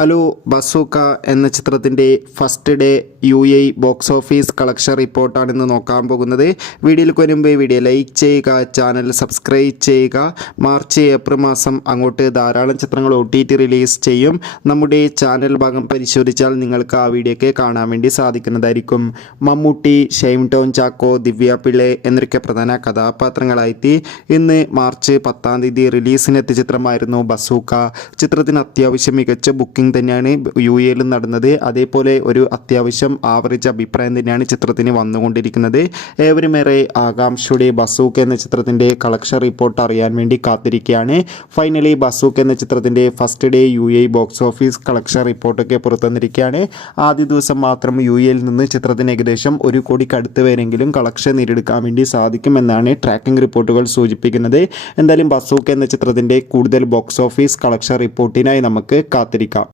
Hello bazooka എന്ന ചിത്രത്തിൻ്റെ first day box office collection റിപ്പോർട്ടാണ് ഇന്ന് നോക്കാൻ പോകുന്നത്. വീഡിയോയിൽ വരുമ്പോൾ വീഡിയോ ലൈക്ക് ചെയ്യുക, ചാനൽ സബ്സ്ക്രൈബ് ചെയ്യുക. മാർച്ച് ഏപ്രിൽ മാസം അങ്ങോട്ട് ധാരാളം ചിത്രങ്ങൾ OTT റിലീസ് ചെയ്യും. നമ്മുടെ ചാനൽ ഭാഗം പരിശോധിച്ചാൽ നിങ്ങൾക്ക് ആ വീഡിയോയ്ക്ക് കാണാൻ വേണ്ടി സാധിക്കുന്നതായിരിക്കും. മമ്മൂട്ടി, ഷൈൻ ടോം ചാക്കോ, ദിവ്യ പിള്ളെ എന്നൊക്കെ പ്രധാന കഥാപാത്രങ്ങളായി ഇന്ന് മാർച്ച് 10 റിലീസിനെത്തിയ ചിത്രമായിരുന്നു ബസൂക്ക. ചിത്രത്തിന് അത്യാവശ്യം മികച്ച ബുക്കിംഗ് തന്നെയാണ് UAE നടന്നത്. അതേപോലെ ഒരു അത്യാവശ്യം ആവറേജ് അഭിപ്രായം തന്നെയാണ് ചിത്രത്തിന് വന്നുകൊണ്ടിരിക്കുന്നത്. ഏവരുമേറെ ആകാംക്ഷയുടെ ബസൂക്ക എന്ന ചിത്രത്തിൻ്റെ കളക്ഷൻ റിപ്പോർട്ട് അറിയാൻ വേണ്ടി കാത്തിരിക്കുകയാണ്. ഫൈനലി ബസൂക്ക എന്ന ചിത്രത്തിൻ്റെ first day UAE box office collection റിപ്പോർട്ടൊക്കെ പുറത്തുവന്നിരിക്കുകയാണ്. ആദ്യ ദിവസം മാത്രം UAE നിന്ന് ചിത്രത്തിന് ഏകദേശം 1 കോടിക്ക് അടുത്ത് വരെയെങ്കിലും കളക്ഷൻ നേടിയെടുക്കാൻ വേണ്ടി സാധിക്കുമെന്നാണ് ട്രാക്കിംഗ് റിപ്പോർട്ടുകൾ സൂചിപ്പിക്കുന്നത്. എന്തായാലും ബസൂക്ക എന്ന ചിത്രത്തിൻ്റെ കൂടുതൽ ബോക്സ് ഓഫീസ് കളക്ഷൻ റിപ്പോർട്ടിനായി നമുക്ക് കാത്തിരിക്കാം.